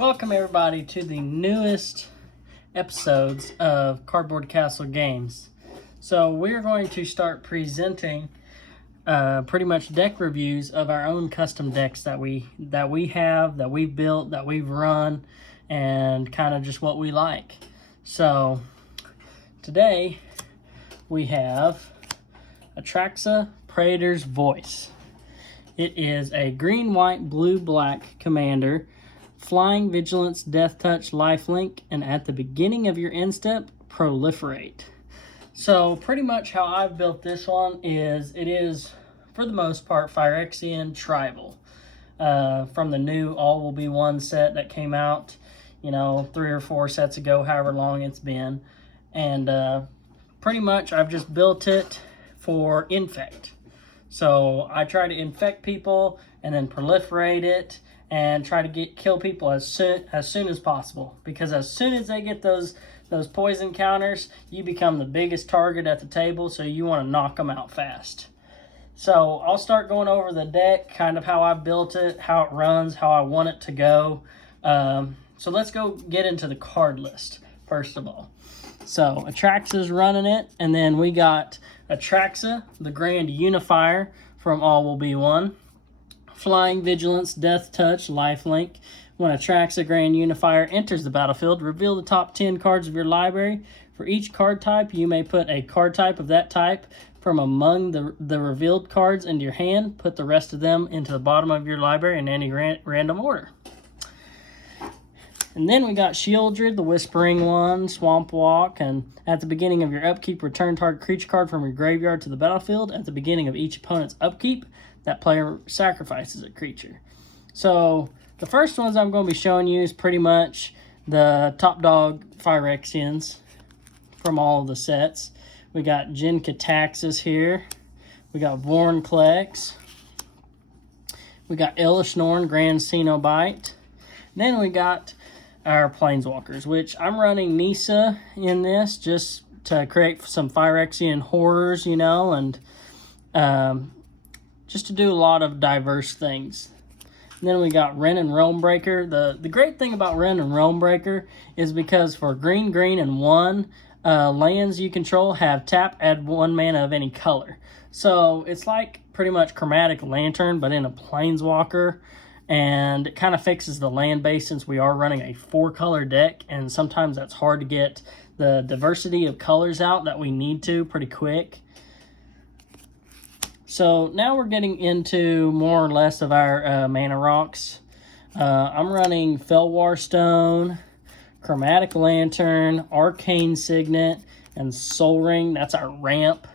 Welcome everybody to the newest episodes of Cardboard Castle Games. So we're going to start presenting pretty much deck reviews of our own custom decks that we have, that we've built, that we've run, and kind of just what we like. So today we have Atraxa Praetor's Voice. It is a green, white, blue, black commander. Flying, Vigilance, Death Touch, Lifelink, and at the beginning of your end step, proliferate. So pretty much how I've built this one is, it is, for the most part, Phyrexian Tribal. From the new All Will Be One set that came out, 3 or 4 sets ago, however long it's been. And pretty much I've just built it for Infect. So I try to infect people and then proliferate it, and try to kill people as soon as possible. Because as soon as they get those poison counters, you become the biggest target at the table, so you want to knock them out fast. So I'll start going over the deck, kind of how I built it, how it runs, how I want it to go. So let's go get into the card list, first of all. So Atraxa's running it, and then we got Atraxa, the Grand Unifier from All Will Be One. Flying, Vigilance, Death Touch, Lifelink. When Atraxa Grand Unifier enters the battlefield, reveal the top 10 cards of your library. For each card type, you may put a card type of that type from among the revealed cards into your hand. Put the rest of them into the bottom of your library in any random order. And then we got Shieldred, the Whispering One, Swamp Walk, and at the beginning of your upkeep, return target creature card from your graveyard to the battlefield. At the beginning of each opponent's upkeep, that player sacrifices a creature. So the first ones I'm going to be showing you is pretty much the top dog Phyrexians from all of the sets. We got Jin-Kataxis here. We got Vorinclex. We got Elishnorn, Grand Cenobite. Then we got our Planeswalkers, which I'm running Nissa in this just to create some Phyrexian horrors, and just to do a lot of diverse things. And then we got Wrenn and Realmbreaker. The great thing about Wrenn and Realmbreaker is because for green, and 1, lands you control have tap, add 1 mana of any color. So it's like pretty much Chromatic Lantern, but in a Planeswalker. And it kind of fixes the land base since we are running a 4-color deck, and sometimes that's hard to get the diversity of colors out that we need to pretty quick. So now we're getting into more or less of our mana rocks. I'm running Felwar Stone, Chromatic Lantern, Arcane Signet, and Sol Ring. That's our ramp,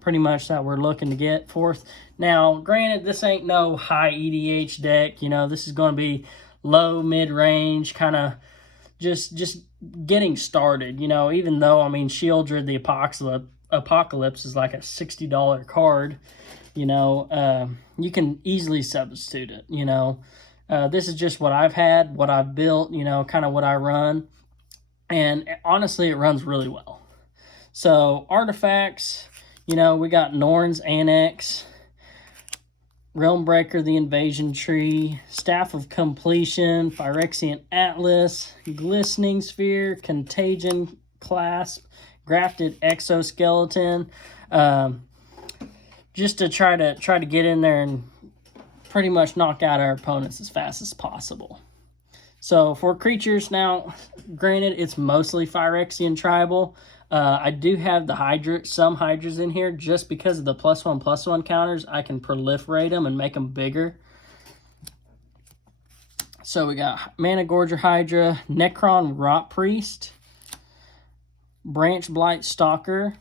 pretty much, that we're looking to get forth. Now, granted, this ain't no high EDH deck. This is going to be low, mid-range, kind of just getting started. Even though, Shieldred the Apocalypse is like a $60 card. You can easily substitute it. This is just what I've had, what I've built, kind of what I run. And honestly, it runs really well. So, artifacts, we got Norn's Annex, Realmbreaker, the Invasion Tree, Staff of Completion, Phyrexian Atlas, Glistening Sphere, Contagion Clasp, Grafted Exoskeleton, just to try to get in there and pretty much knock out our opponents as fast as possible. So for creatures now, granted, it's mostly Phyrexian Tribal. I do have some Hydras in here just because of the +1/+1 counters. I can proliferate them and make them bigger. So we got Mana Gorger Hydra, Necron Rot Priest, Branch Blight Stalker,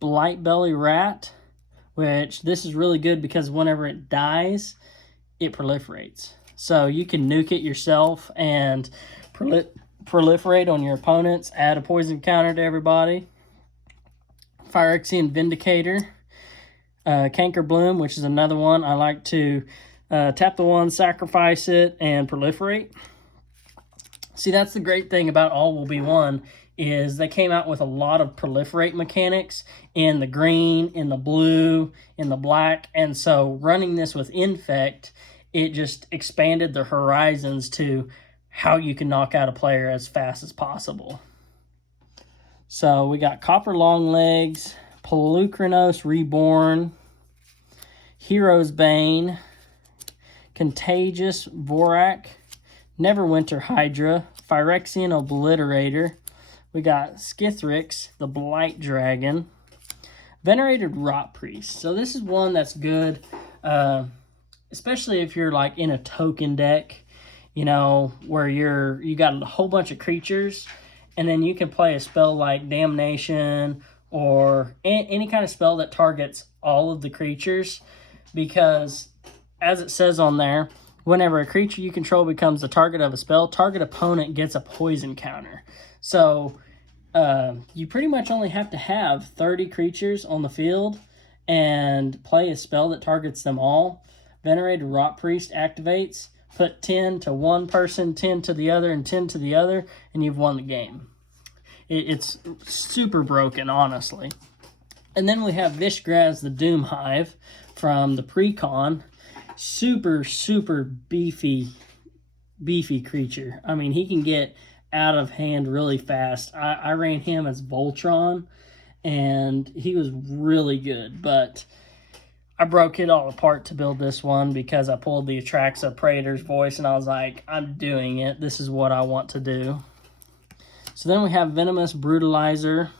Blight Belly Rat, which this is really good because whenever it dies, it proliferates. So you can nuke it yourself and proliferate on your opponents, add a poison counter to everybody. Phyrexian Vindicator, Canker Bloom, which is another one. I like to tap the one, sacrifice it, and proliferate. See, that's the great thing about All Will Be One, is they came out with a lot of proliferate mechanics in the green, in the blue, in the black, and so running this with Infect, it just expanded the horizons to how you can knock out a player as fast as possible. So we got Copper Longlegs, Pelucranos Reborn, Hero's Bane, Contagious Vorak, Neverwinter Hydra, Phyrexian Obliterator. We got Skithrix, the Blight Dragon, Venerated Rot Priest. So this is one that's good, especially if you're like in a token deck, you know, where you got a whole bunch of creatures, and then you can play a spell like Damnation or any kind of spell that targets all of the creatures, because as it says on there, whenever a creature you control becomes the target of a spell, target opponent gets a poison counter. So you pretty much only have to have 30 creatures on the field and play a spell that targets them all. Venerated Rot Priest activates, put 10 to one person, 10 to the other, and 10 to the other, and you've won the game. It's super broken, honestly. And then we have Vishgraz the Doom Hive from the Precon. Super, super beefy creature. I mean, he can get out of hand really fast. I ran him as Voltron, and he was really good, but I broke it all apart to build this one because I pulled the Atraxa Praetor's voice, and I was like, I'm doing it. This is what I want to do. So then we have Venomous Brutalizer,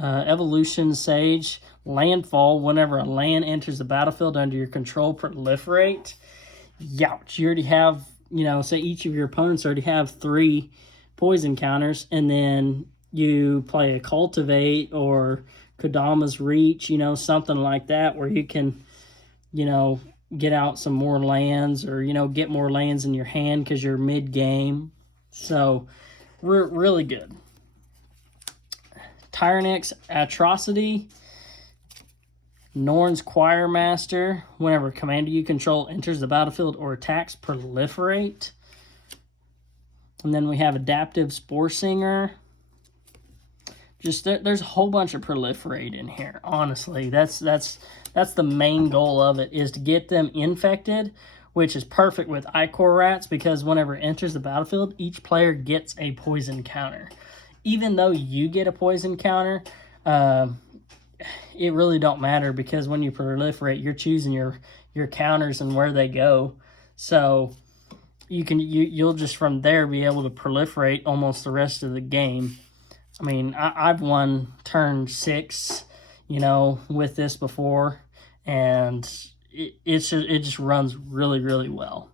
Evolution Sage, Landfall. Whenever a land enters the battlefield under your control, proliferate. Youch. You already have, you know, say each of your opponents already have 3 poison counters, and then you play a Cultivate or Kodama's Reach, you know, something like that, where you can, you know, get out some more lands, or, you know, get more lands in your hand because you're mid-game. So, really good. Tyrannix Atrocity, Norn's Choirmaster. Whenever a commander you control enters the battlefield or attacks, proliferate. And then we have Adaptive Spore Singer. Just there's a whole bunch of proliferate in here. Honestly, that's the main goal of it, is to get them infected, which is perfect with Icor Rats, because whenever it enters the battlefield, each player gets a poison counter. Even though you get a poison counter, it really don't matter, because when you proliferate, you're choosing your counters and where they go. So you'll just from there be able to proliferate almost the rest of the game. I mean, I've won turn 6, you know, with this before, and it just runs really, really well.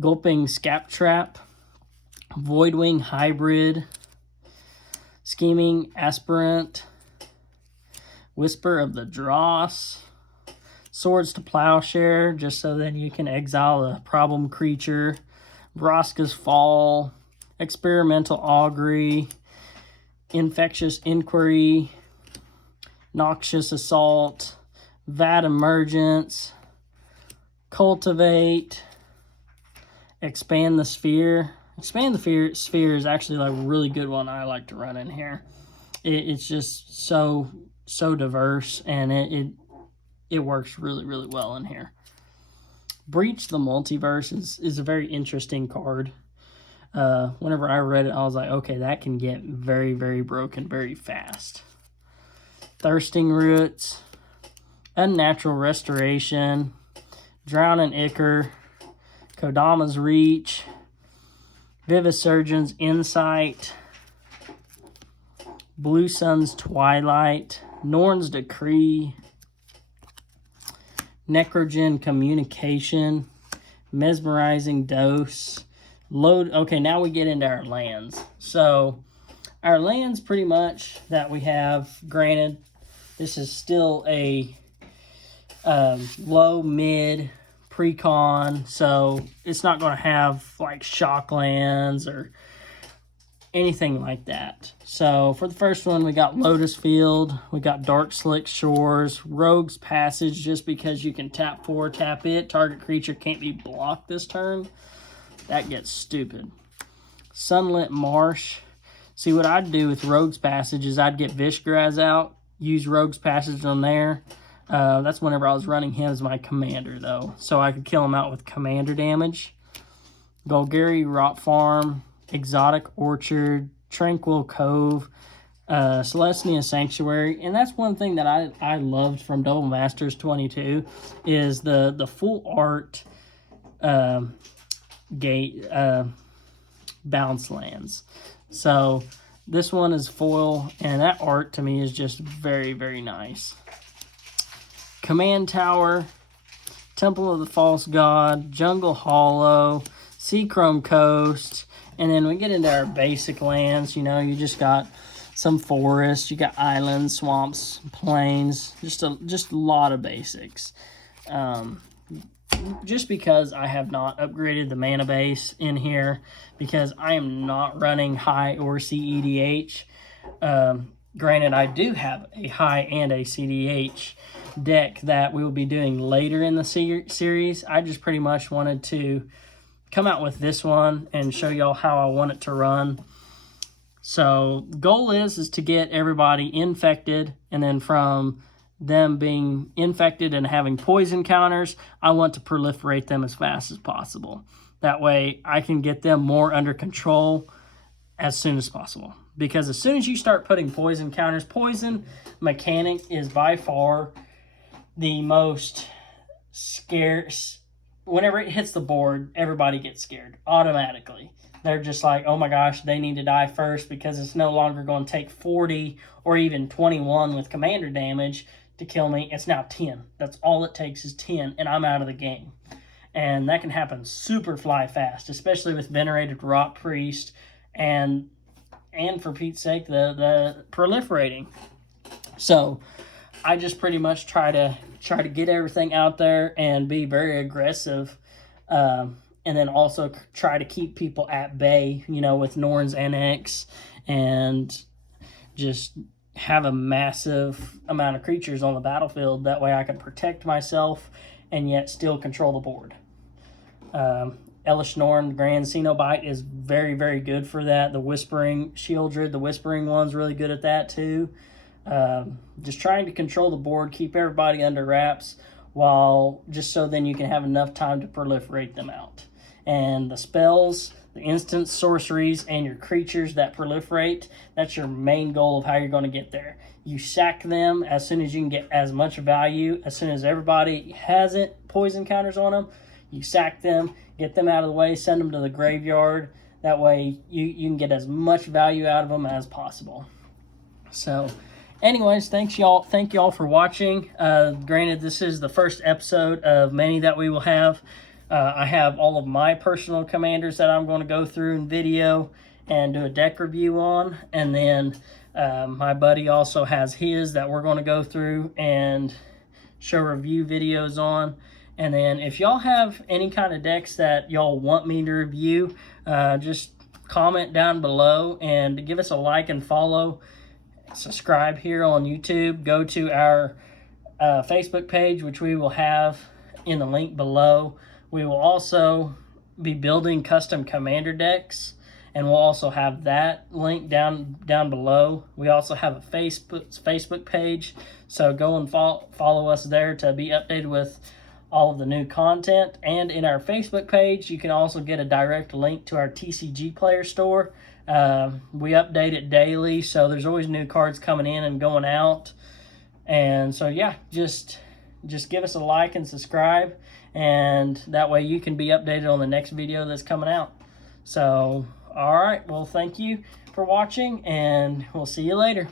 Gulping Scap Trap, Voidwing Hybrid, Scheming Aspirant, Whisper of the Dross, Swords to Plowshare, just so then you can exile a problem creature, Vraska's Fall, Experimental Augury, Infectious Inquiry, Noxious Assault, Vat Emergence, Cultivate, Expand the Sphere. Expand the Sphere is actually like a really good one I like to run in here. It's just so diverse, and it works really, really well in here. Breach the Multiverse is a very interesting card. Whenever I read it, I was like, okay, that can get very, very broken very fast. Thirsting Roots, Unnatural Restoration, Drowning Ichor, Kodama's Reach, Vivisurgeon's Insight, Blue Sun's Twilight, Norn's Decree, Necrogen Communication, Mesmerizing Dose, Okay, now we get into our lands. So, our lands pretty much that we have, granted, this is still a low-mid Precon, so it's not going to have like shock lands or anything like that. So for the first one, we got Lotus Field, we got Dark Slick Shores, Rogue's Passage, just because you can tap 4, tap it, target creature can't be blocked this turn. That gets stupid. Sunlit Marsh. See, what I'd do with Rogue's Passage is I'd get Vishgraz out, use Rogue's Passage on there. That's whenever I was running him as my commander, though, so I could kill him out with commander damage. Golgari Rock Farm, Exotic Orchard, Tranquil Cove, Celestia Sanctuary. And that's one thing that I loved from Double Masters 22 is the full art gate bounce lands. So this one is foil, and that art to me is just very, very nice. Command Tower, Temple of the False God, Jungle Hollow, Seachrome Coast, and then we get into our basic lands. You know, you just got some forests, you got islands, swamps, plains, just a lot of basics. Just because I have not upgraded the mana base in here, because I am not running high or CEDH. Granted, I do have a high and a CDH deck that we will be doing later in the series. I just pretty much wanted to come out with this one and show y'all how I want it to run. So the goal is to get everybody infected, and then from them being infected and having poison counters, I want to proliferate them as fast as possible. That way I can get them more under control as soon as possible. Because as soon as you start putting poison counters, poison mechanic is by far the most scarce. Whenever it hits the board, everybody gets scared automatically. They're just like, oh my gosh, they need to die first, because it's no longer going to take 40 or even 21 with commander damage to kill me. It's now 10. That's all it takes is 10, and I'm out of the game. And that can happen super fly fast, especially with Venerated Rock Priest and for Pete's sake, the proliferating. So I just pretty much try to get everything out there and be very aggressive, and then also try to keep people at bay, you know, with Norn's NX, and just have a massive amount of creatures on the battlefield. That way I can protect myself and yet still control the board. Elish Norn Grand Cenobite is very, very good for that. The Whispering Shieldred, the Whispering one's really good at that too. Just trying to control the board, keep everybody under wraps, while just so then you can have enough time to proliferate them out. And the spells, the instant sorceries, and your creatures that proliferate, that's your main goal of how you're going to get there. You sack them as soon as you can get as much value. As soon as everybody has it, poison counters on them, you sack them, get them out of the way, send them to the graveyard. That way you can get as much value out of them as possible. So anyways, thank y'all for watching. Granted, this is the first episode of many that we will have. I have all of my personal commanders that I'm going to go through in video and do a deck review on. And then my buddy also has his that we're going to go through and show review videos on. And then if y'all have any kind of decks that y'all want me to review, just comment down below and give us a like and follow. Subscribe here on YouTube. Go to our Facebook page, which we will have in the link below. We will also be building custom commander decks, and we'll also have that link down below. We also have a Facebook page, so go and follow us there to be updated with all of the new content. And in our Facebook page, you can also get a direct link to our TCGplayer store. We update it daily, so there's always new cards coming in and going out. And so yeah, just give us a like and subscribe, and that way you can be updated on the next video that's coming out. So all right, well, thank you for watching, and we'll see you later.